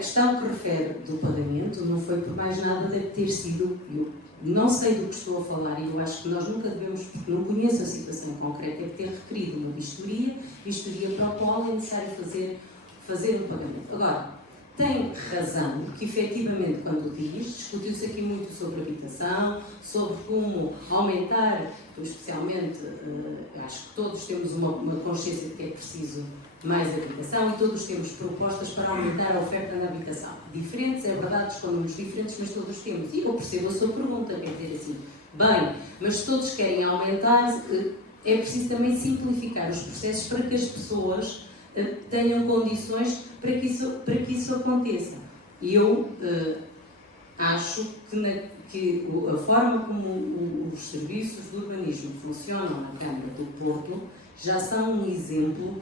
questão que refere do pagamento não foi por mais nada de ter sido, eu não sei do que estou a falar e eu acho que nós nunca devemos, porque não conheço a situação concreta, é ter requerido uma vistoria para a qual é necessário fazer o pagamento. Agora, tem razão que, efetivamente, quando diz, discutiu-se aqui muito sobre habitação, sobre como aumentar, especialmente, acho que todos temos uma consciência de que é preciso mais habitação e todos temos propostas para aumentar a oferta na habitação. Diferentes, é verdade, escolhemos diferentes, mas todos temos. E eu percebo a sua pergunta, quer dizer assim, bem, mas se todos querem aumentar, é preciso também simplificar os processos para que as pessoas tenham condições para que isso aconteça. E eu acho que a forma como os serviços de urbanismo funcionam na Câmara do Porto já são um exemplo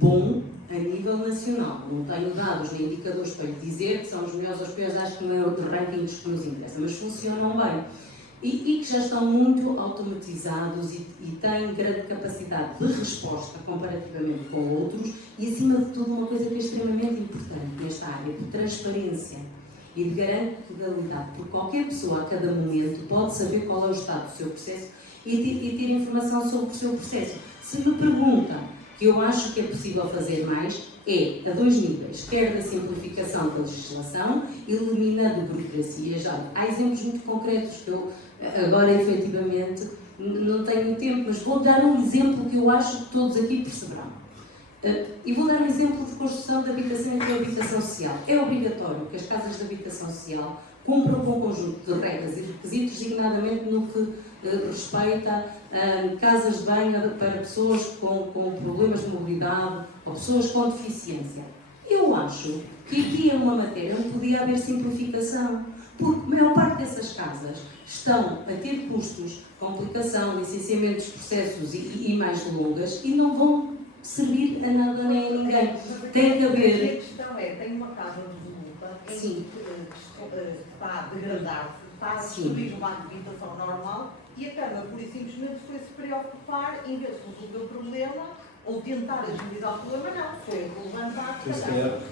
bom a nível nacional. Não tenho dados nem indicadores para lhe dizer que são os melhores ou os piores, acho que não é outro ranking que nos interessa, mas funcionam bem. E que já estão muito automatizados e têm grande capacidade de resposta comparativamente com outros e, acima de tudo, uma coisa que é extremamente importante nesta área de transparência e de garantidade, porque qualquer pessoa a cada momento pode saber qual é o estado do seu processo e ter informação sobre o seu processo. Se me perguntam que eu acho que é possível fazer mais, é a dois níveis, quer da simplificação da legislação, eliminando burocracia. Já há exemplos muito concretos que eu agora, efetivamente, não tenho tempo, mas vou dar um exemplo que eu acho que todos aqui perceberão. E vou dar um exemplo de construção de habitação e de habitação social. É obrigatório que as casas de habitação social cumpram com um conjunto de regras e requisitos, designadamente no que respeita a casas de banho para pessoas com problemas de mobilidade ou pessoas com deficiência. Eu acho que aqui é uma matéria onde podia haver simplificação, porque a maior parte dessas casas estão a ter custos, complicação, licenciamentos, processos e mais longas e não vão servir a nada nem a ninguém. Tem que haver... A questão é, tem uma casa resoluta em que está a degradar-se, está a destruir uma habitação normal e a Câmara, por isso, simplesmente foi-se preocupar, em vez de resolver o problema, ou tentar agilizar o problema, não, foi levantar.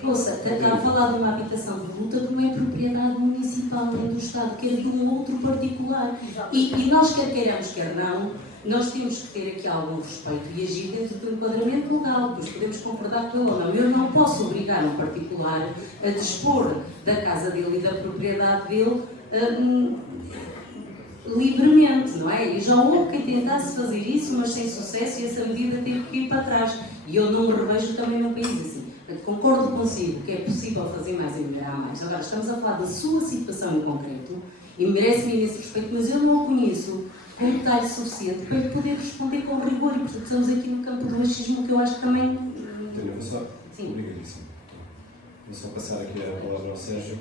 Ouça, está a falar de uma habitação de luta que não é propriedade municipal nem do Estado, que é de um outro particular. E nós, quer queiramos, quer não, nós temos que ter aqui algum respeito e agir dentro do enquadramento legal, pois podemos concordar com ele ou não. Eu não posso obrigar um particular a dispor da casa dele e da propriedade dele livremente, não é? E já houve quem tentasse fazer isso, mas sem sucesso, e essa medida teve que ir para trás. E eu não me revejo também num país assim. Concordo consigo que é possível fazer mais e melhorar mais. Agora, estamos a falar da sua situação em concreto, e merece-me esse respeito, mas eu não o conheço com detalhe suficiente para poder responder com rigor, e portanto estamos aqui no campo do achismo, que eu acho que também... Obrigadíssimo. Vou só passar aqui a palavra ao Sérgio.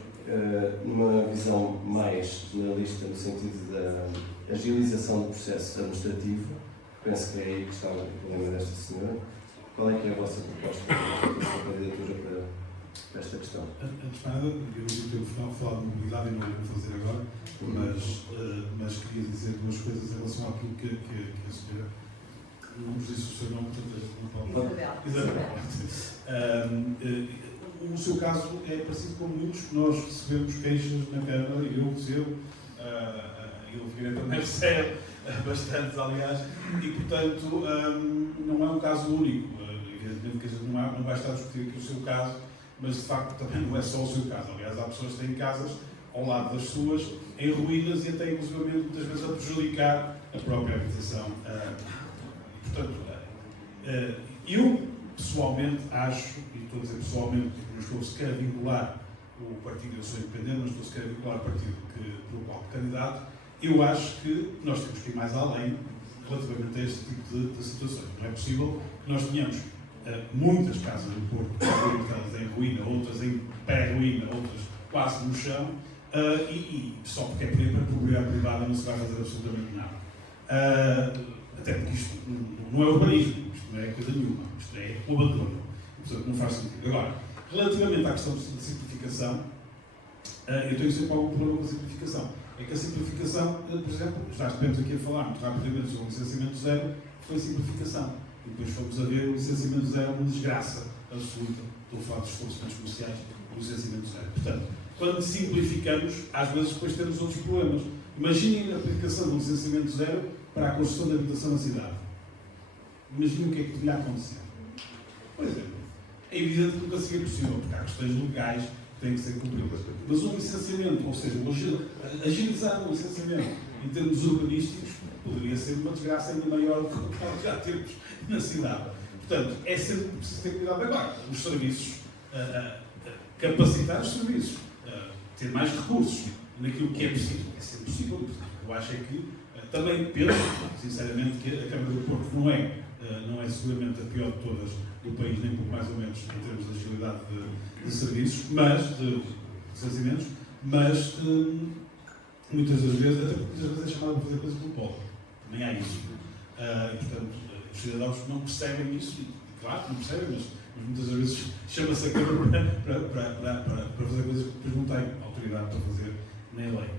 Numa visão mais generalista, no sentido da agilização do processo administrativo, penso que é aí que está o problema desta senhora. Qual é que é a vossa proposta da sua candidatura para esta questão? Antes de nada, eu não falar de mobilidade e não o vou fazer agora, mas queria dizer duas coisas em relação àquilo que a senhora não nos disse o seu nome, portanto, não pode. Isabel. O seu caso é parecido com muitos que nós recebemos queixas na Câmara, e eu recebo, ele Figueiredo também recebe, bastantes, aliás, e, portanto, não é um caso único. Evidentemente que não vai estar a discutir aqui o seu caso, mas, de facto, também não é só o seu caso. Aliás, há pessoas que têm casas ao lado das suas, em ruínas, e até, inclusive, muitas vezes, a prejudicar a própria habitação. Portanto, eu, pessoalmente, acho, e estou a dizer pessoalmente, porque não estou sequer a vincular o partido, eu sou independente, não estou sequer a vincular o partido pelo qual candidato, eu acho que nós temos que ir mais além relativamente a este tipo de situações. Não é possível que nós tenhamos muitas casas no Porto, algumas em ruína, outras em pré-ruína, outras quase no chão, e só porque é para propriedade privada não se vai fazer absolutamente nada. Até porque isto não é urbanismo, isto não é coisa nenhuma, isto é o abandono. Portanto, não faz sentido. Agora, relativamente à questão de simplificação, eu tenho sempre algum problema com a simplificação. É que a simplificação, por exemplo, já estivemos aqui a falar muito rapidamente sobre o licenciamento zero, foi simplificação. E depois fomos a ver o licenciamento zero, uma desgraça absoluta. Estou a falar dos estabelecimentos comerciais, licenciamento zero. Portanto, quando simplificamos, às vezes depois temos outros problemas. Imaginem a aplicação do licenciamento zero para a construção de habitação na cidade. Imaginem o que é que poderia acontecer. Por exemplo, é evidente que nunca seria possível, porque há questões legais que têm que ser cumpridas. Mas um licenciamento, ou seja, agilizar o licenciamento em termos urbanísticos, poderia ser uma desgraça ainda maior do que o que já temos na cidade. Portanto, é sempre preciso ter cuidado. Agora, os serviços, capacitar os serviços, ter mais recursos naquilo que é possível. É sempre possível. Eu acho é que também penso, sinceramente, que a Câmara do Porto não é seguramente a pior de todas do país, nem pouco mais ou menos em termos de agilidade de serviços, mas de licenciamentos, mas muitas das vezes, até porque muitas vezes é chamado para fazer coisas que não pode. Nem há isso. E, portanto, os cidadãos não percebem isso, e claro que não percebem, mas muitas das vezes chama-se a Câmara para fazer coisas que depois não têm autoridade para fazer nem lei.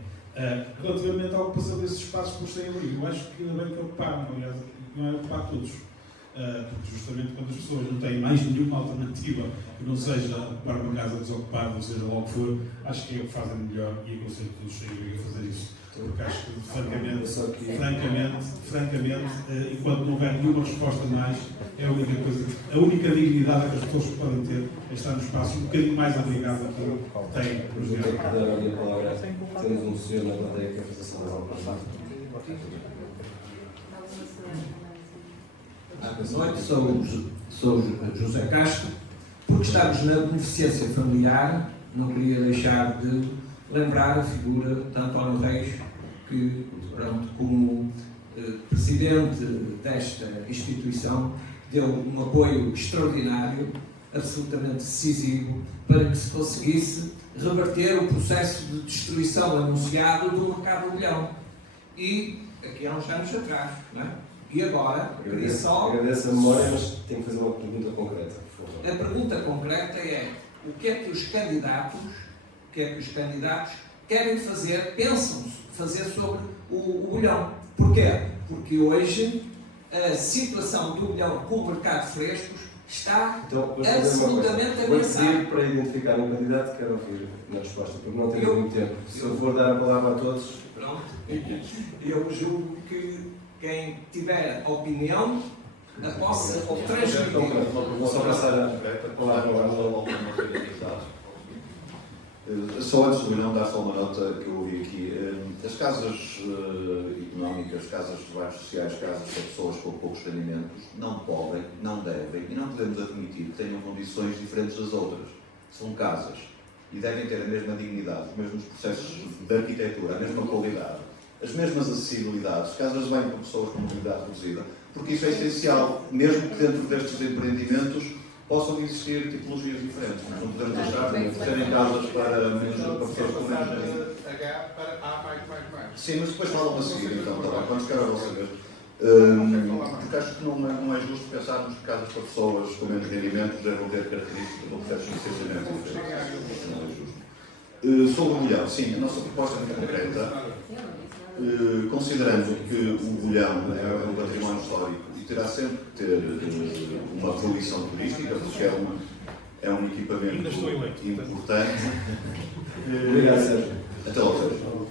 Relativamente à ocupação desses espaços que têm ali, eu acho que ainda bem que ocuparam, aliás, não é ocupar todos. Porque justamente quando as pessoas não têm mais nenhuma alternativa que não seja ocupar uma casa desocupada, ou seja lá o que for, acho que é o que fazem melhor e aconselho todos a fazer isso. Porque acho que, francamente, enquanto não houver nenhuma resposta mais, é a única dignidade que as pessoas podem ter é estar no espaço um bocadinho mais abrigado do que têm nos dias. Temos um senhor na plateia que quer fazer saudade. Boa noite, sou José Castro. Porque estamos na beneficência familiar, não queria deixar de lembrar a figura de António Reis, que, pronto, como presidente desta instituição, deu um apoio extraordinário, absolutamente decisivo, para que se conseguisse reverter o processo de destruição anunciado do mercado do milhão. E aqui há uns anos atrás, não é? E agora, agradeço a memória, mas tenho que fazer uma pergunta concreta, por favor. A pergunta concreta é: o que é que os candidatos querem fazer, pensam fazer sobre o bolhão? Porquê? Porque hoje a situação do bolhão com o mercado de frescos está absolutamente ameaçada. Vou pedir para identificar um candidato que quero ouvir na resposta, porque não temos muito tempo. Se eu for dar a palavra a todos... Pronto. Eu julgo que quem tiver opinião possa transmitir. Vou só passar a palavra agora. Só antes de não dar só uma nota que eu ouvi aqui. As casas económicas, casas de bairros sociais, casas para pessoas com poucos rendimentos, não podem, não devem e não podemos admitir que tenham condições diferentes das outras. São casas e devem ter a mesma dignidade, os mesmos processos de arquitetura, a mesma qualidade, as mesmas acessibilidades, casas de banho para pessoas com mobilidade reduzida, porque isso é essencial, mesmo que dentro destes empreendimentos possam existir tipologias diferentes. Não podemos achar que serem casas para pessoas com menos rendimentos. Sim, mas depois falam a seguir, então, tá bem, quando chegar a vossa vez. Porque acho que não é justo pensarmos que casas para pessoas com menos rendimentos devem ter características ou processos de licenciamento diferentes. Não é justo. Sobre o bolhão, sim, a nossa proposta é concreta. Considerando que o bolhão é um património histórico e terá sempre que ter uma fruição turística, porque é um equipamento importante. Obrigado, Sérgio. Até logo.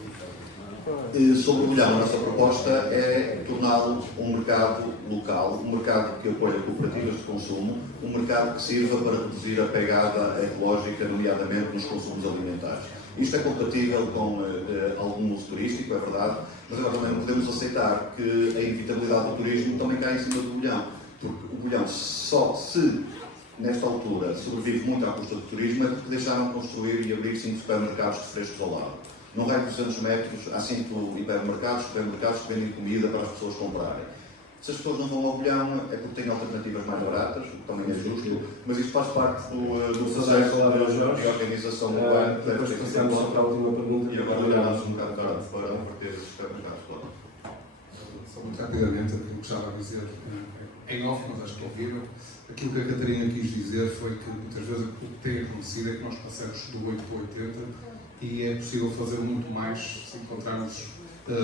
Sobre o bolhão, a nossa proposta é torná-lo um mercado local, um mercado que apoia cooperativas de consumo, um mercado que sirva para reduzir a pegada ecológica, nomeadamente nos consumos alimentares. Isto é compatível com algum uso turístico, é verdade, mas agora também não podemos aceitar que a inevitabilidade do turismo também cai em cima do bolhão, porque o bolhão só se, nesta altura, sobrevive muito à custa do turismo, é porque deixaram construir e abrir 5 supermercados de frescos ao lado. Num raio de 200 metros, há 5 hipermercados, supermercados que vendem comida para as pessoas comprarem. Se as pessoas não vão ao bolhão é porque têm alternativas mais baratas, o que também é justo, mas isto faz parte do processo de organização do banco. Depois passamos para a última pergunta. E agora olhamos um bocado tarde para converter esses supermercados todos. Só muito rapidamente, aquilo que estava a dizer em off, mas acho que ouviram. Aquilo que a Catarina quis dizer foi que muitas vezes o que tem acontecido é que nós passamos do 8 para o 80 e é possível fazer muito mais se encontrarmos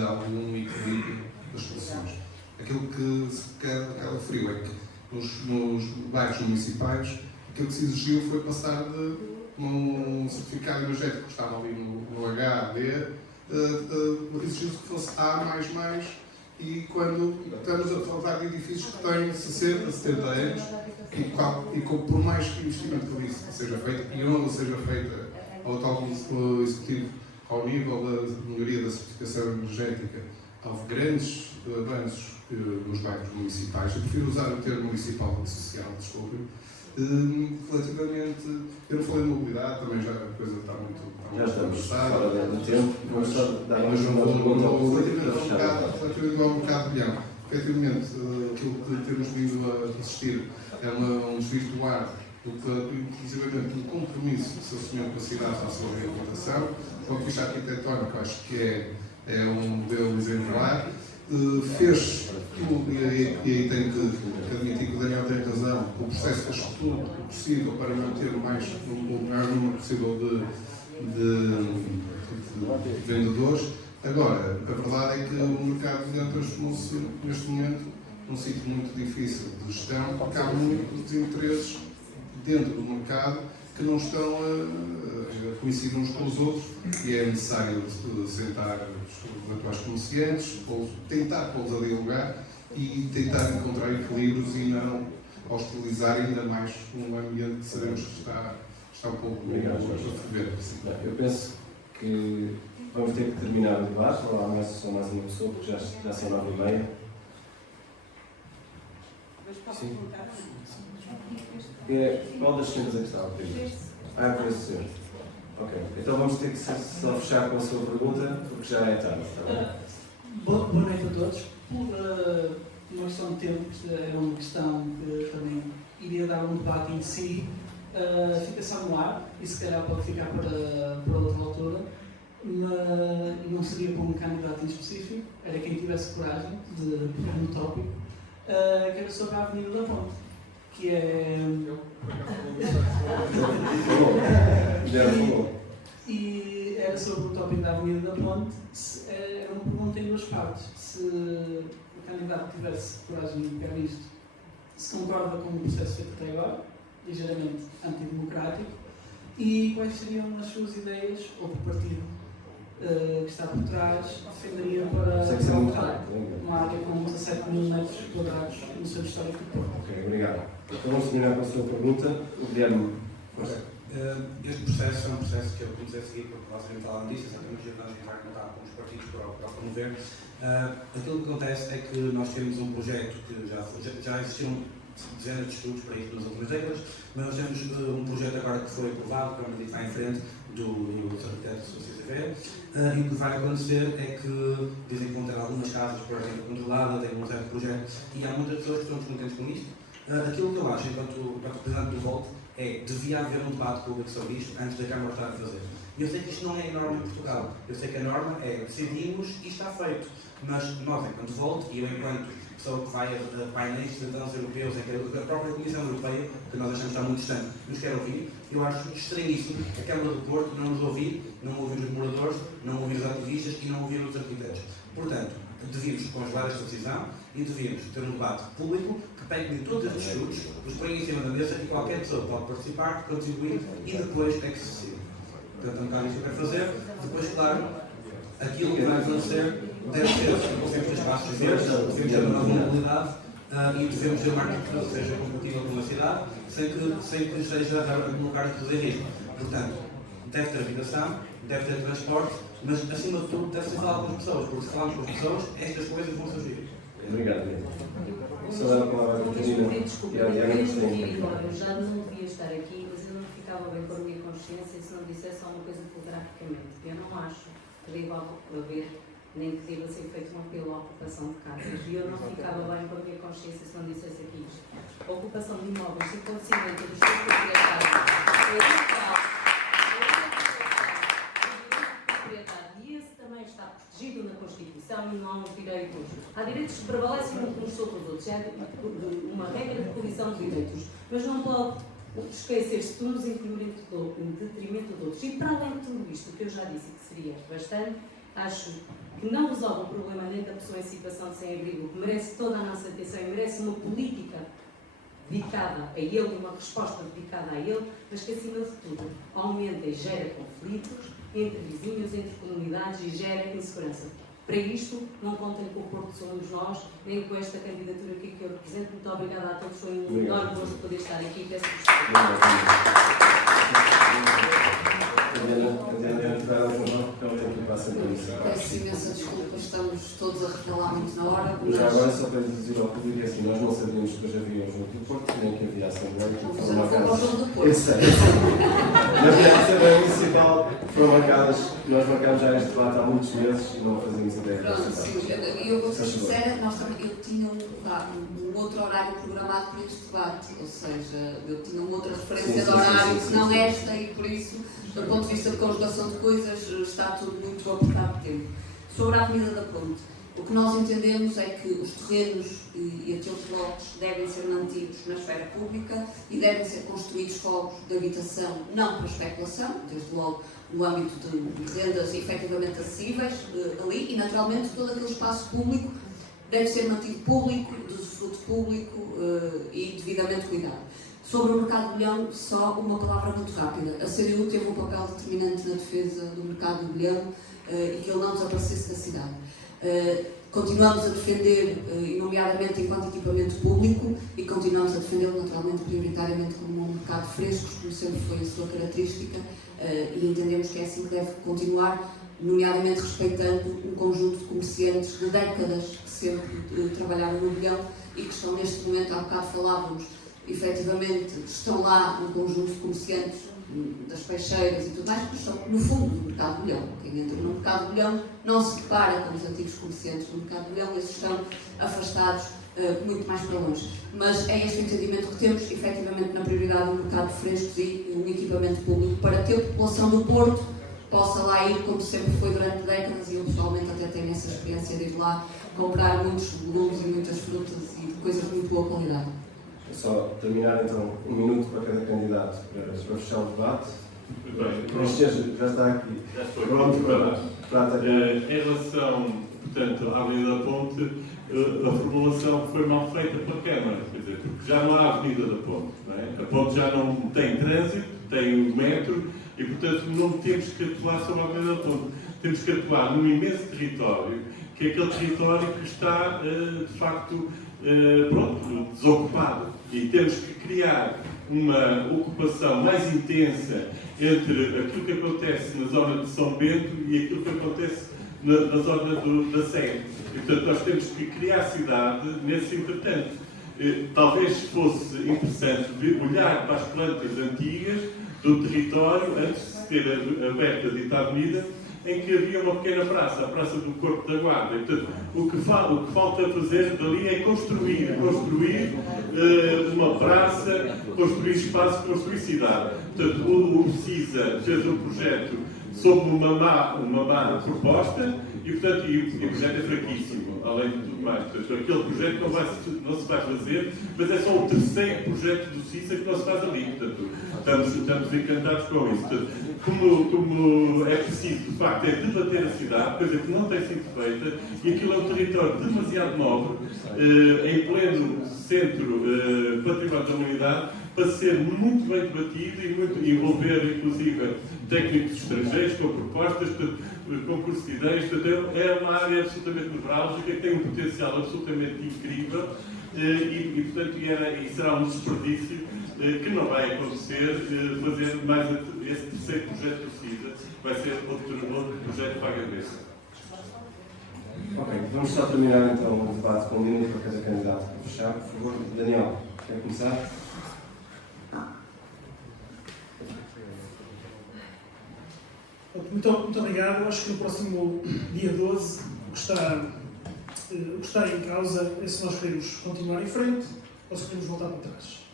algum equilíbrio das soluções. Aquilo que ela referiu é que nos bairros municipais aquilo que se exigiu foi passar de um certificado energético que estava ali no HAD, exigiu-se que fosse A++, e quando estamos a falar de edifícios que têm 60, 70 anos, e por mais que o investimento que isso seja feito, e onde seja feita ao tal executivo, ao nível da melhoria da certificação energética, houve grandes avanços nos bairros municipais. Eu prefiro usar o termo municipal e social, desculpe. Relativamente, eu não falei de mobilidade, também já a coisa está muito Já estamos avançada. fora do tempo. Vamos só dar Mas uma pergunta ao público para fechar. relativamente ao mercado de bilhão, efetivamente, aquilo que temos vindo a assistir é um desvirtuar inclusive um compromisso que se assumiu com a cidade à sua reabilitação. O ficha arquitetónico acho que é um modelo exemplar. Fez tudo, e aí tenho que admitir que o Daniel tem razão, o processo fez tudo o possível para manter o maior número possível de vendedores. Agora, a verdade é que o mercado de bilhão transformou-se neste momento num sítio muito difícil de gestão, porque há muitos interesses dentro do mercado que não estão a coincidir uns com os outros, e é necessário sentar os atuais comerciantes, tentar pô-los a dialogar e tentar encontrar equilíbrios e não hostilizar ainda mais um ambiente que sabemos que está um pouco a ferver. Eu penso que vamos ter que terminar o debate. Ou há mais uma pessoa, porque já são 9h30. Sim. Qual das senhoras é que estava a pedir? É por esse senhor. Ok. Então vamos ter que só fechar com a sua pergunta, porque já é tarde. Tá bom? Boa noite a todos. Por uma questão de tempo, que é uma questão que também iria dar um debate em si, fica só no ar, e se calhar pode ficar para outra altura, mas não seria para um candidato em específico, era quem tivesse coragem de pegar no tópico, que era sobre a Avenida da Ponte, que é... E era sobre o tópico da Avenida da Ponte. Era uma pergunta em duas partes. Se o candidato tivesse coragem de pegar isto, se concorda com o processo feito até agora, ligeiramente antidemocrático, e quais seriam as suas ideias, ou o partido que está por trás, defenderia para voltar uma área com 17 mil metros quadrados no seu histórico de Porto. Ok, obrigado. Então vamos terminar com a sua pergunta. O Guilherme. Este processo é um processo que eu comecei a seguir porque vocês me falaram disso, exatamente que nós entrar em contato com os partidos para promover. Aquilo que acontece é que nós temos um projeto que já existiram dezenas de estudos para isso nas últimas décadas, mas nós temos um projeto agora que foi aprovado, para onde está em frente dos arquitetos da CCV, e o que vai acontecer é que dizem que vão ter algumas casas para ser controlada, tem um certo projeto, e há muitas pessoas que estão descontentes com isto. Aquilo que eu acho, enquanto representante do VOLT, é devia haver um debate público sobre isto antes da Câmara estar a fazer. E eu sei que isto não é a norma em Portugal. Eu sei que a norma é decidimos e está feito. Mas nós, enquanto VOLT, e eu enquanto pessoa que vai a painéis de cidadãos europeus, em que a própria Comissão Europeia, que nós achamos que está muito distante, nos quer ouvir, eu acho estranhíssimo a Câmara do Porto não nos ouvir, não ouvir os moradores, não ouvir os ativistas e não ouvir os arquitetos. Portanto, devíamos congelar esta decisão e devíamos ter um debate público que pegue de todos estes estudos, os põe em cima da mesa e qualquer pessoa pode participar, contribuir e depois é que se decide. Portanto, é um bocado isso que eu quero fazer. Depois, claro, aquilo que vai acontecer deve ser, devemos ter espaços verdes, devemos ter uma nova mobilidade e devemos ter uma arquitetura que seja compatível com a cidade, sem que esteja a colocar tudo em risco. Portanto, deve ter habitação, deve ter transporte, mas acima de tudo deve ser falar com as pessoas, porque se falarmos com as pessoas, estas coisas vão surgir. Obrigado. Só dá a palavra à Catarina. Desculpa, eu devia ir embora, eu já não devia estar aqui, mas eu não ficava bem com a minha consciência se não dissesse alguma coisa telegraficamente. Eu não acho que deva haver, nem que deva ser feito um apelo à ocupação de casas. E eu não ficava bem com a minha consciência se não dissesse aqui isto. A ocupação de imóveis e consciência dos seus proprietários é ilegal. E esse também está protegido na Constituição e não há uns direitos. Há direitos que prevalecem uns sobre os outros. É uma regra de colisão de direitos. Mas não pode esquecer-se de uns em detrimento de outros. E para além de tudo isto, que eu já disse que seria bastante, acho que não resolve o problema nem da pessoa em situação de sem-abrigo, que merece toda a nossa atenção e merece uma política dedicada a ele, uma resposta dedicada a ele, mas que acima de tudo aumenta e gera conflitos entre vizinhos, entre comunidades e gera insegurança. Para isto, não contem com o Porto Somos Nós, nem com esta candidatura que eu represento. Muito obrigada a todos, foi um enorme gosto poder estar aqui. Peço Peço imensa desculpa, estamos todos a revelar muito na hora. Mas já agora, só para dizer ao público, assim, nós não sabíamos que hoje havia um jogo do Porto, nem que havia Assembleia. Vamos ao jogo do Porto. Eu sei. Mas na Assembleia Municipal foram marcadas, nós marcámos já este debate há muitos meses e não fazíamos ideia. Pronto, sim, eu vou ser sincera, eu tinha um outro horário programado para este debate, ou seja, eu tinha uma outra referência de horário que não esta e por isso, do ponto de vista de conjugação de coisas, está tudo muito apertado de tempo. Sobre a Avenida da Ponte, o que nós entendemos é que os terrenos e aqueles blocos devem ser mantidos na esfera pública e devem ser construídos fogos de habitação, não para especulação, desde logo no âmbito de rendas efetivamente acessíveis ali, e naturalmente todo aquele espaço público deve ser mantido público, de usufruto público e devidamente cuidado. Sobre o mercado de bilhão, só uma palavra muito rápida. A CDU teve um papel determinante na defesa do mercado de bilhão e que ele não desaparecesse da cidade. Continuamos a defender, nomeadamente enquanto equipamento público, e continuamos a defendê-lo naturalmente prioritariamente como um mercado fresco, como sempre foi a sua característica, e entendemos que é assim que deve continuar, nomeadamente respeitando um conjunto de comerciantes de décadas que sempre trabalharam no bilhão e que estão neste momento, há bocado falávamos, efetivamente estão lá um conjunto de comerciantes das peixeiras e tudo mais, que estão no fundo do mercado de bilhão. Quem entra no mercado de bilhão não se depara com os antigos comerciantes do mercado de bilhão, esses estão afastados muito mais para longe. Mas é este o entendimento que temos, efetivamente, na prioridade do mercado de frescos e um equipamento público para que a população do Porto possa lá ir, como sempre foi durante décadas, e eu pessoalmente até tenho essa experiência de ir lá comprar muitos legumes e muitas frutas e coisas de muito boa qualidade. Só terminar então 1 minuto para cada candidato para fechar o debate. O senhor já está aqui. Já estou pronto para atacar. Em relação, portanto, à Avenida da Ponte, a formulação foi mal feita pela Câmara, quer dizer, porque já não há Avenida da Ponte, não é? A ponte já não tem trânsito, tem o metro e, portanto, não temos que atuar sobre a Avenida da Ponte. Temos que atuar num imenso território, que é aquele território que está, de facto, desocupado. E temos que criar uma ocupação mais intensa entre aquilo que acontece na zona de São Bento e aquilo que acontece na zona da Sé. E, portanto, nós temos que criar a cidade nesse entretanto. Talvez fosse interessante olhar para as plantas antigas do território, antes de se ter aberto a dita avenida, em que havia uma pequena praça, a Praça do Corpo da Guarda. E, portanto, o que falta fazer dali é construir uma praça, construir espaço, construir cidade. Portanto, o CISA fez um projeto sob uma má proposta e, portanto, o projeto é fraquíssimo, além de tudo mais. Portanto, aquele projeto não se vai fazer, mas é só o terceiro projeto do CISA que não se faz ali. Portanto, estamos encantados com isso. Portanto, como é preciso, de facto, é debater a cidade, coisa que não tem sido feita, e aquilo é um território demasiado nobre, em pleno centro património da humanidade, para ser muito bem debatido e muito envolver, inclusive, técnicos estrangeiros com propostas, concurso de ideias. Portanto, é uma área absolutamente nevrálgica, que tem um potencial absolutamente incrível e portanto, será um desperdício que não vai acontecer fazer mais esse terceiro projeto do CISA, vai ser outro projeto para a cabeça. Ok, vamos só terminar então o debate com 1 minuto para cada candidato para fechar. Por favor, Daniel, quer começar? Muito obrigado. Eu acho que no próximo dia 12 o que está em causa é se nós queremos continuar em frente ou se queremos voltar para trás.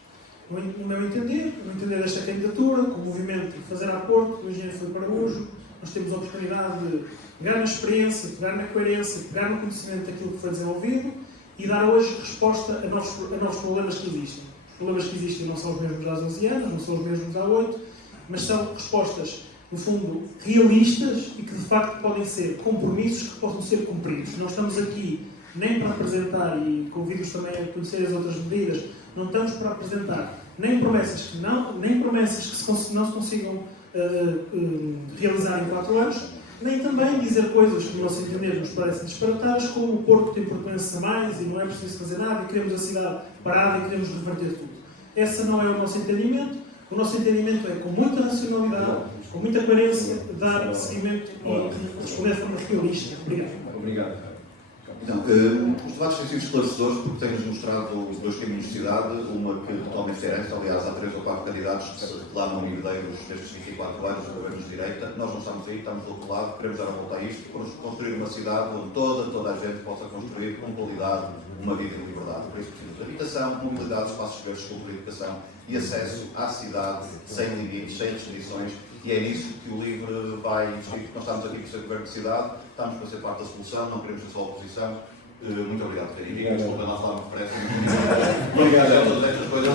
No meu entender desta candidatura, com o movimento de fazer a Porto, o engenheiro Filipe Araújo, nós temos a oportunidade de pegar na experiência, pegar na coerência, pegar no conhecimento daquilo que foi desenvolvido e dar hoje resposta a novos problemas que existem. Os problemas que existem não são os mesmos há 11 anos, não são os mesmos há 8, mas são respostas, no fundo, realistas e que de facto podem ser compromissos que possam ser cumpridos. Não estamos aqui nem para apresentar, e convido-os também a conhecer as outras medidas, Não estamos para apresentar nem promessas que não se consigam realizar em 4 anos, nem também dizer coisas que, no nosso entender, nos parecem disparatadas, como o Porto tem pertença a mais e não é preciso fazer nada e queremos a cidade parada e queremos reverter tudo. Esse não é o nosso entendimento. O nosso entendimento é, com muita racionalidade, com muita coerência, dar seguimento e responder de forma realista. Obrigado. Então, os debates têm sido esclarecedores porque têm-nos mostrado os 2 caminhos de cidade, uma que retoma esta herança. Aliás, há 3 ou 4 candidatos que se reclamam herdeiros destes 24 anos de governos de direita. Nós não estamos aí, estamos do outro lado, queremos dar a volta a isto, construir uma cidade onde toda a gente possa construir com qualidade uma vida em liberdade. Por isso precisamos de habitação, mobilidade, espaços verdes, cultura e educação e acesso à cidade sem limites, sem restrições. E é nisso que o LIVRE vai investir. Nós estamos aqui para ser governo de cidade, estamos para ser parte da solução, não queremos ser só oposição. Muito obrigado, Carinho. Desculpa, não falar muito parece. Obrigado. Todas estas coisas.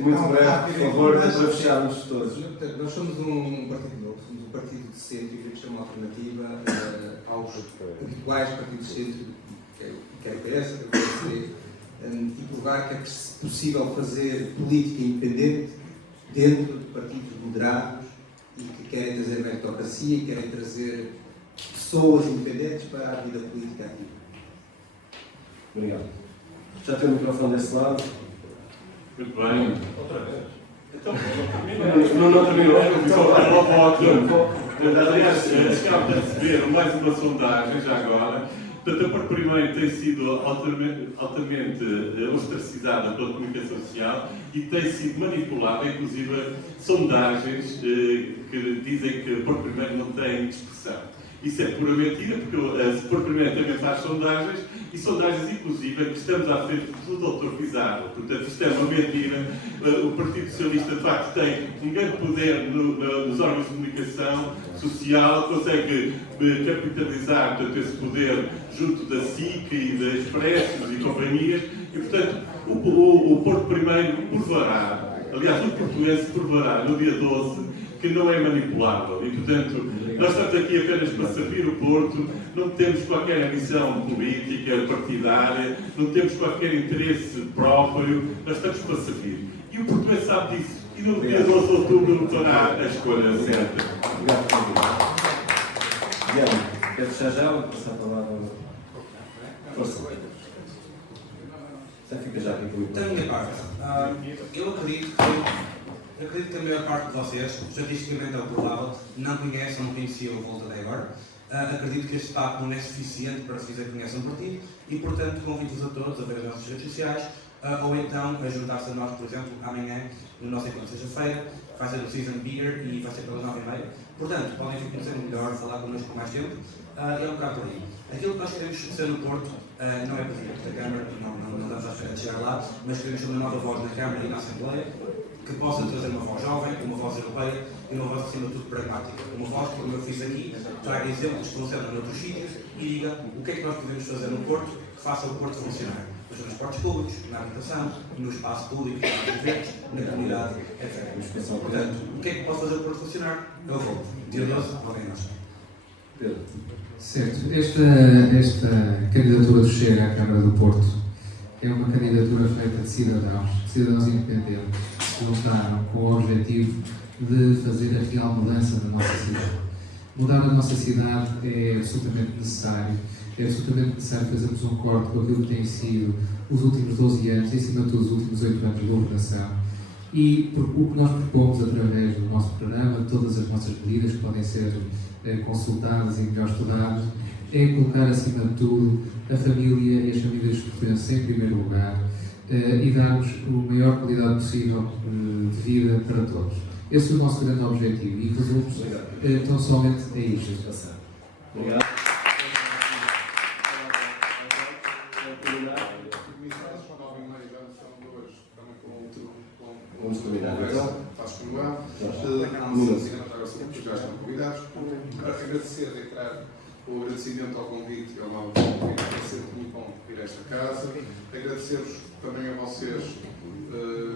Muito breve, por favor, para fecharmos todos. Nós somos um partido novo, somos um partido de centro e queremos ser uma alternativa aos habituais partidos de centro, quer o PS, quer o PSD, e provar que é possível fazer política independente dentro de partidos moderados e que querem trazer meritocracia e querem trazer pessoas independentes para a vida política ativa. Obrigado. Já tem o microfone desse lado. Muito bem. Outra vez? Então, não terminou. Aliás, acabo de receber mais uma sondagem, já agora. Portanto, a Porto Primeiro tem sido altamente ostracizada pela comunicação social e tem sido manipulada, inclusive, sondagens que dizem que a Porto Primeiro não tem expressão. Isso é pura mentira, porque a Porto Primeiro também faz sondagens, e sondagens, inclusive, que estamos à frente do Dr. Pizarro. Portanto, isto é uma mentira. O Partido Socialista, de facto, tem um grande poder nos órgãos de comunicação social, consegue capitalizar, portanto, esse poder junto da SIC e da Expressos e companhias, e, portanto, o Porto Primeiro provará, aliás, o português provará no dia 12, que não é manipulável. E, portanto, nós estamos aqui apenas para servir o Porto, não temos qualquer ambição política, partidária, não temos qualquer interesse próprio, nós estamos para servir. E o português sabe disso. E no dia 12 de outubro fará a escolha certa. Obrigado. Guilherme, quer fechar já ou passar a palavra? Força. Já fica já aqui com o Da minha parte, eu acredito que a maior parte de vocês, estatisticamente é provável, não conhecem ou não conheciam o Volta de agora. Acredito que este debate não é suficiente para se dizer que conhecem o partido e, portanto, convido-vos a todos a ver as nossas redes sociais ou então a juntar-se a nós, por exemplo, amanhã, no nosso encontro sexta-feira, vai ser o Season Beer e vai ser pelas 9h30. Portanto, podem conhecer melhor, falar connosco por mais tempo. É um bocado por aí. Aquilo que nós queremos ser no Porto não é presidente da Câmara, não estamos à espera de chegar lá, mas queremos ser uma nova voz na Câmara e na Assembleia, que possa trazer uma voz jovem, uma voz europeia e uma voz, acima de tudo, pragmática. Uma voz, como eu fiz aqui, traga exemplos que funcionam noutros sítios e diga o que é que nós podemos fazer no Porto que faça o Porto funcionar. Nos transportes públicos, na habitação, no espaço público, nos eventos, na comunidade, etc. Portanto, o que é que pode fazer o Porto funcionar? Eu vou. Dia 12, alguém nós. Pedro. Certo. Esta candidatura do Chega à Câmara do Porto é uma candidatura feita de cidadãos independentes que lutaram com o objetivo de fazer a real mudança da nossa cidade. Mudar a nossa cidade é absolutamente necessário. É absolutamente necessário fazermos um corte com aquilo que tem sido os últimos 12 anos, e acima de tudo os últimos 8 anos de governação. E o que nós propomos através do nosso programa, de todas as nossas medidas que podem ser consultadas e melhor estudadas, é colocar acima de tudo a família e as famílias portuguesas em primeiro lugar e darmos a maior qualidade possível de vida para todos. Esse é o nosso grande objetivo e resumos tão somente é isto. Obrigado. Vamos terminar então. Faz como é. Já estão convidados. Agradecer, declarar o agradecimento ao convite e ao novo convite. É sempre muito bom vir a esta casa. Agradecer-vos também a vocês.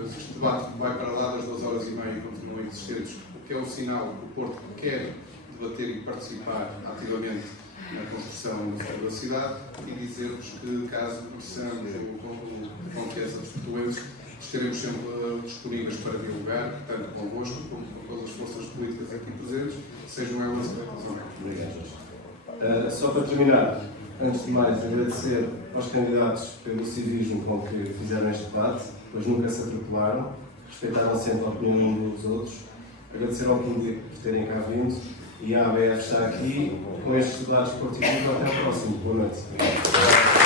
Este debate vai para lá das 2h30 e continuam existentes, o que é um sinal que o Porto quer debater e participar ativamente na construção no futuro da cidade e dizer-vos que, caso precisamos ou aconteça dos portuenses, estaremos sempre disponíveis para dialogar, tanto convosco como com todas as forças políticas aqui presentes, sejam elas eleitas ou não. Obrigado, Jorge. Só para terminar, antes de mais, agradecer aos candidatos pelo civismo com que fizeram este debate, pois nunca se atropelaram, respeitaram sempre a opinião uns dos outros. Agradecer ao Quindico por terem cá vindo e a ABF está aqui com estes debates esportivos. Até à próxima. Boa noite.